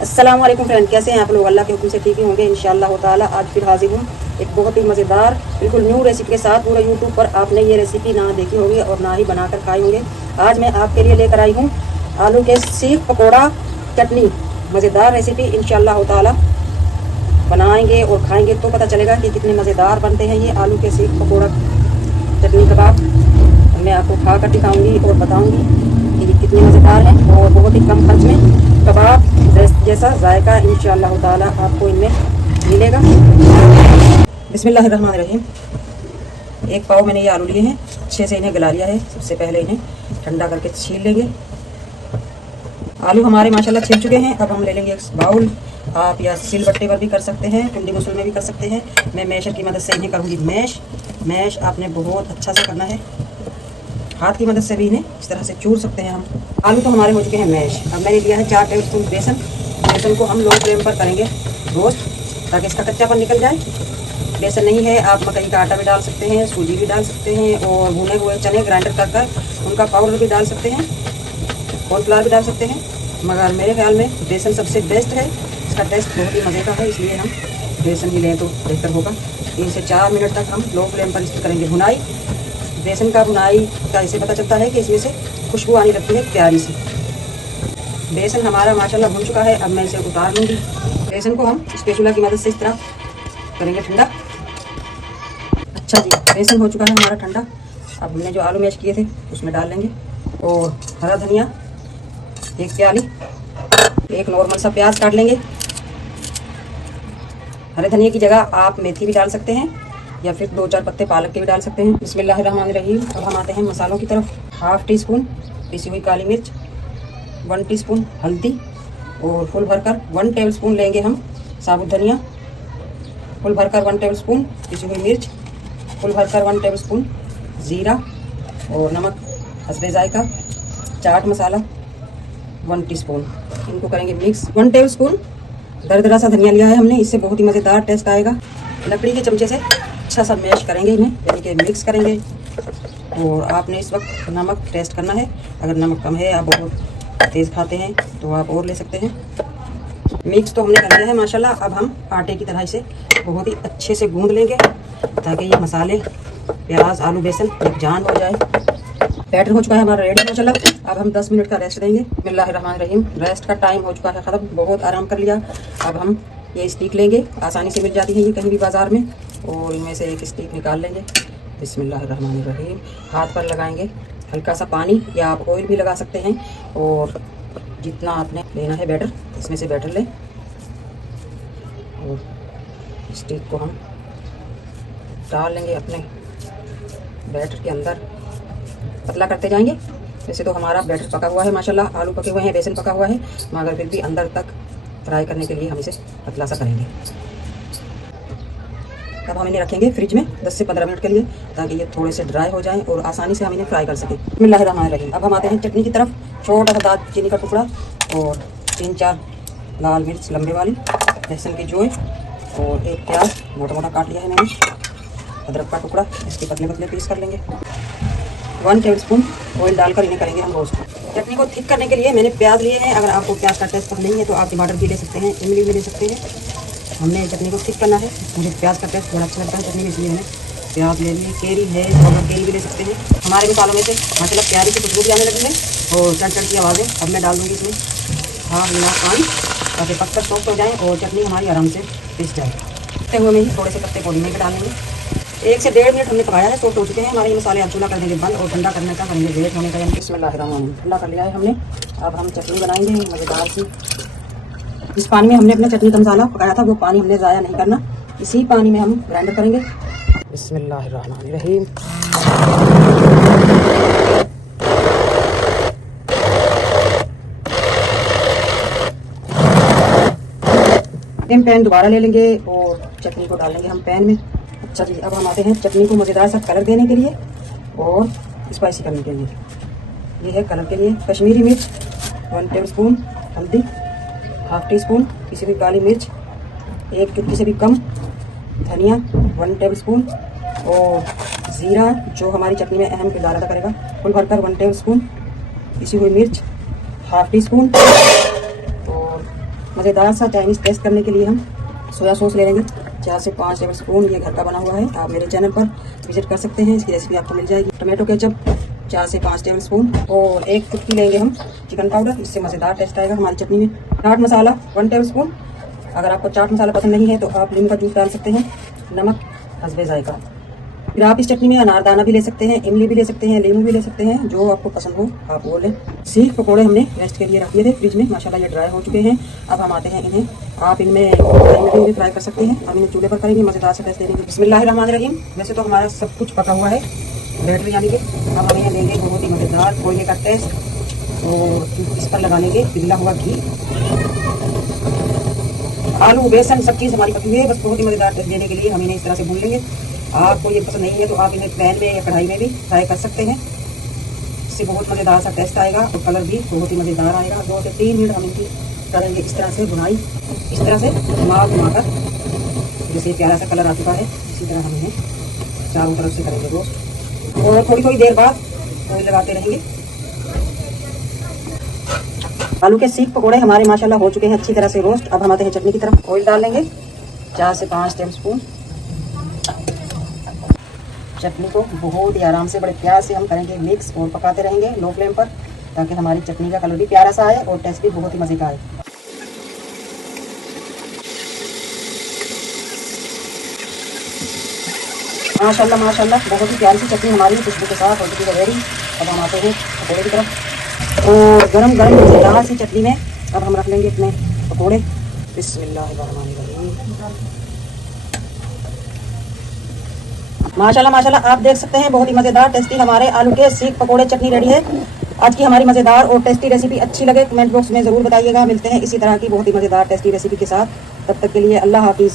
अस्सलाम वालेकुम फ्रेंड, कैसे हैं आप लोग? अल्लाह के हुक्म से ठीक ही होंगे इंशाअल्लाह ताला। आज फिर हाजिर हूँ एक बहुत ही मज़ेदार बिल्कुल न्यू रेसिपी के साथ। पूरा यूट्यूब पर आपने ये रेसिपी ना देखी होगी और ना ही बनाकर खाई होंगे। आज मैं आपके लिए लेकर आई हूँ आलू के सीख पकौड़ा चटनी। मज़ेदार रेसिपी इंशाअल्लाह ताला बनाएंगे और खाएंगे तो पता चलेगा कि कितने मज़ेदार बनते हैं ये आलू के सीख पकौड़ा चटनी कबाब। मैं आपको खा कर दिखाऊँगी और बताऊँगी कि ये कितने मज़ेदार हैं और बहुत ही कम खर्च में कबाब जैसा जायका इंशाअल्लाह ताला आपको इनमें मिलेगा। बिस्मिल्लाहिर्रहमानिर्रहीम। एक पाव मैंने ये आलू लिए हैं, अच्छे से इन्हें गला लिया है। सबसे पहले इन्हें ठंडा करके छील लेंगे। आलू हमारे माशाल्लाह छिल चुके हैं। अब हम ले लेंगे एक बाउल। आप या सिलबट्टे पर भी कर सकते हैं, टुंडी मुसल में भी कर सकते हैं। मैं मैशर की मदद से इन्हें करूँगी मैश आपने बहुत अच्छा से करना है। हाथ की मदद से भी इन्हें इस तरह से चूर सकते हैं हम। आलू तो हमारे हो चुके हैं मैश। अब मैंने लिया है 4 टेबल स्पून बेसन को हम लो फ्लेम पर करेंगे रोस्ट, ताकि इसका कच्चापन निकल जाए। बेसन नहीं है, आप मकई का आटा भी डाल सकते हैं, सूजी भी डाल सकते हैं और भुने हुए चने ग्राइंडर कर उनका पाउडर भी डाल सकते हैं, कॉर्नफ्लावर भी डाल सकते हैं। मगर मेरे ख्याल में बेसन सबसे बेस्ट है। इसका टेस्ट बहुत ही मज़े का है, इसलिए हम बेसन ही लें तो बेहतर होगा। 3 से 4 मिनट तक हम लो फ्लेम पर इसकी करेंगे भुनाई। बेसन का भुनाई का इससे पता चलता है कि इसमें से खुशबू आने लगती है प्यारी सी। बेसन हमारा माशाल्लाह भुन चुका है। अब मैं इसे उतार लूँगी। बेसन को हम स्पैचुला की मदद से इस तरह करेंगे ठंडा। अच्छा जी, बेसन हो चुका है हमारा ठंडा। अब हमने जो आलू मैश किए थे उसमें डाल लेंगे और हरा धनिया 1 प्याली, एक नॉर्मल सा प्याज काट लेंगे। हरे धनिया की जगह आप मेथी भी डाल सकते हैं या फिर 2-4 पत्ते पालक के भी डाल सकते हैं। बिस्मिल्लाहिर्रहमानिर्रहीम। अब हम आते हैं मसालों की तरफ। 1/2 टीस्पून पिसी हुई काली मिर्च, 1 टीस्पून हल्दी और फुल भरकर 1 टेबलस्पून लेंगे हम साबुत धनिया, फुल भरकर 1 टेबलस्पून पिसी हुई मिर्च, फुल भरकर 1 टेबलस्पून ज़ीरा और नमक हस्बे जायका, चाट मसाला 1 टीस्पून। इनको करेंगे मिक्स। 1 टेबलस्पून दरदरा सा धनिया लिया है हमने, इससे बहुत ही मज़ेदार टेस्ट आएगा। लकड़ी के चमचे से अच्छा सा मैश करेंगे इन्हें, यानी कि मिक्स करेंगे। और आपने इस वक्त नमक टेस्ट करना है। अगर नमक कम है, आप बहुत तेज़ खाते हैं तो आप और ले सकते हैं। मिक्स तो हमने कर लिया है माशाल्लाह। अब हम आटे की तरह इसे बहुत ही अच्छे से गूंद लेंगे ताकि ये मसाले, प्याज, आलू, बेसन यकजान हो जाए। बैटर हो चुका है हमारा रेडी माशाल्लाह। अब हम 10 मिनट का रेस्ट देंगे। बिस्मिल्लाहिर्रहमानिर्रहीम। रेस्ट का टाइम हो चुका है ख़त्म, बहुत आराम कर लिया। अब हम ये स्टिक लेंगे, आसानी से मिल जाती है ये कहीं भी बाज़ार में, और इनमें से एक स्टिक निकाल लेंगे। बिस्मिल्लाहिर्रहमानिर्रहीम। हाथ पर लगाएंगे हल्का सा पानी या आप ऑयल भी लगा सकते हैं और जितना आपने लेना है बैटर, इसमें से बैटर लें और स्टिक को हम डाल लेंगे अपने बैटर के अंदर। पतला करते जाएंगे। वैसे तो हमारा बैटर पका हुआ है माशाल्लाह, आलू पके हुए हैं, बेसन पका हुआ है, मगर फिर भी अंदर तक फ्राई करने के लिए हम इसे पतला सा करेंगे। तब हम इन्हें रखेंगे फ्रिज में 10 से 15 मिनट के लिए, ताकि ये थोड़े से ड्राई हो जाएं और आसानी से हम इन्हें फ्राई कर सकें। बिस्मिल्लाहिर्रहमानिर्रहीम। अब हम आते हैं चटनी की तरफ। छोटा सा दालचीनी का टुकड़ा और 3-4 लाल मिर्च लंबे वाली, लहसुन की जोय और एक प्याज मोटा मोटा काट लिया है मैंने, अदरक का टुकड़ा, इसके पतले पतले पीस कर लेंगे। 1 टेबलस्पून ऑयल डालकर इन्हें करेंगे हम रोस्ट। चटनी को थिक करने के लिए मैंने प्याज लिए हैं। अगर आपको प्याज का टेस्ट पसंद नहीं है तो आप टमाटर भी ले सकते हैं, इमली भी ले सकते हैं। हमने चटनी को थिक करना है। मुझे प्याज का टेस्ट बड़ा अच्छा लगता है चटनी में, इसलिए मैंने प्याज ले ली। केरी है तो आप केरी भी ले सकते हैं। हमारे मसालों में से माशाल्लाह प्यारी की खुशबू भी आने लगी है और चट की आवाज़ें। अब मैं डाल दूँगी इसमें 1/2 गिलास पानी, ताकि पककर सॉफ्ट हो जाए और चटनी हमारी आराम से पिस जाए। पकते हुए में ही थोड़े से पत्ते पुदीने के डालेंगे। 1 से 1.5 मिनट हमने पकाया है, सॉफ्ट हो चुके हैं हमारे मसाले। अब चूल्हा कर देंगे बंद और ठंडा करने का करेंगे वेट होने का। बिस्मिल्लाहिर्रहमानिर्रहीम। ठंडा कर लिया है हमने। अब हम चटनी बनाएंगे मज़ेदार सी। जिस पानी में हमने अपना चटनी का मसाला पकाया था वो पानी हमने ज़ाया नहीं करना, इसी पानी में हम ग्राइंडर करेंगे। बिस्मिल्लाहिर्रहमानिर्रहीम। पैन दोबारा ले लेंगे और चटनी को डाल लेंगे हम पैन में। अच्छा जी, अब हम आते हैं चटनी को मज़ेदार सा कलर देने के लिए और स्पाइसी करने के लिए। ये है कलर के लिए कश्मीरी मिर्च 1 टेबलस्पून, हल्दी 1/2 टीस्पून, पिसी हुई काली मिर्च 1 चुटकी से भी कम, धनिया 1 टेबलस्पून और ज़ीरा जो हमारी चटनी में अहम किरदार अदा करेगा, फुल भरकर 1 टेबलस्पून, पिसी हुई मिर्च 1/2 टीस्पून और मज़ेदार सा चाइनीज़ टेस्ट करने के लिए हम सोया सॉस ले लेंगे 4 से 5 टेबल स्पून। ये घर का बना हुआ है, आप मेरे चैनल पर विजिट कर सकते हैं, इसकी रेसिपी आपको मिल जाएगी। टोमेटो केचप 4 से 5 टेबल स्पून और 1 चुटकी लेंगे हम चिकन पाउडर, इससे मज़ेदार टेस्ट आएगा हमारी चटनी में। Chaat masala 1 table spoon. अगर आपको चाट मसाला पसंद नहीं है तो आप नींबू का जूस डाल सकते हैं। नमक हस्बे जायका। फिर आप इस चटनी में अनारदाना भी ले सकते हैं, इमली भी ले सकते हैं, नींबू भी ले सकते हैं, जो आपको पसंद हो आप वो लें। सीख पकोड़े हमने रेस्ट के लिए रख दिए थे फ्रिज में, माशाल्लाह ये ड्राई हो चुके हैं। अब हम आते हैं इन्हें, आप इनमें कढ़ाई में भी फ्राई कर सकते हैं। हम इन्हें चूल्हे पर करेंगे, मज़ेदार से टेस्ट देंगे। बिस्मिल्लाहिर्रहमानिर्रहीम। वैसे तो हमारा सब कुछ पका हुआ है बैटर यानी कि, अब हम इन्हें लेंगे बहुत ही मज़ेदार कोयले का टेस्ट और इस पर लगाने के पिघला हुआ घी। आलू बेसन सब चीज़ हमारी पकी हुई है, बस बहुत ही मज़ेदार टेस्ट देने के लिए हम इन्हें इस तरह से भून लेंगे। आपको ये पसंद नहीं है तो आप इन्हें पैन में या कढ़ाई में भी फ्राई कर सकते हैं, इससे बहुत मज़ेदार सा टेस्ट आएगा और कलर भी बहुत ही मज़ेदार आएगा। 2 से 3 मिनट हम इनकी करेंगे इस तरह से बुनाई, इस तरह से घुमा कर जैसे प्यारा सा कलर आ चुका है, इसी तरह हम इन्हें चारों तरफ से करेंगे रोस्ट और थोड़ी देर बाद ऑयल लगाते रहेंगे। आलू के सीख पकोड़े हमारे माशाल्लाह हो चुके हैं अच्छी तरह से रोस्ट। अब हम आते हैं चटनी की तरफ। ऑयल डाल लेंगे 4 से 5 टेबल स्पून। चटनी को बहुत ही आराम से बड़े प्यार से हम करेंगे मिक्स और पकाते रहेंगे लो फ्लेम पर, ताकि हमारी चटनी का कलर भी प्यारा सा आए और टेस्ट भी बहुत ही मज़े का आए। माशाल्लाह माशाल्लाह बहुत ही प्यारी सी चटनी हमारी खुशबू के साथ हो चुकी है रेडी। अब हम आते हैं पकौड़े की तरफ और गरम गरम मज़ेदार सी चटनी में अब हम रख लेंगे अपने पकौड़े। बिस्मिल्लाहिर्रहमानिर्रहीम। माशाल्लाह माशाल्लाह आप देख सकते हैं बहुत ही मज़ेदार टेस्टी हमारे आलू के सीख पकोड़े चटनी रेडी है। आज की हमारी मज़ेदार और टेस्टी रेसिपी अच्छी लगे कमेंट बॉक्स में ज़रूर बताइएगा। मिलते हैं इसी तरह की बहुत ही मज़ेदार टेस्टी रेसिपी के साथ, तब तक के लिए अल्लाह हाफिज़।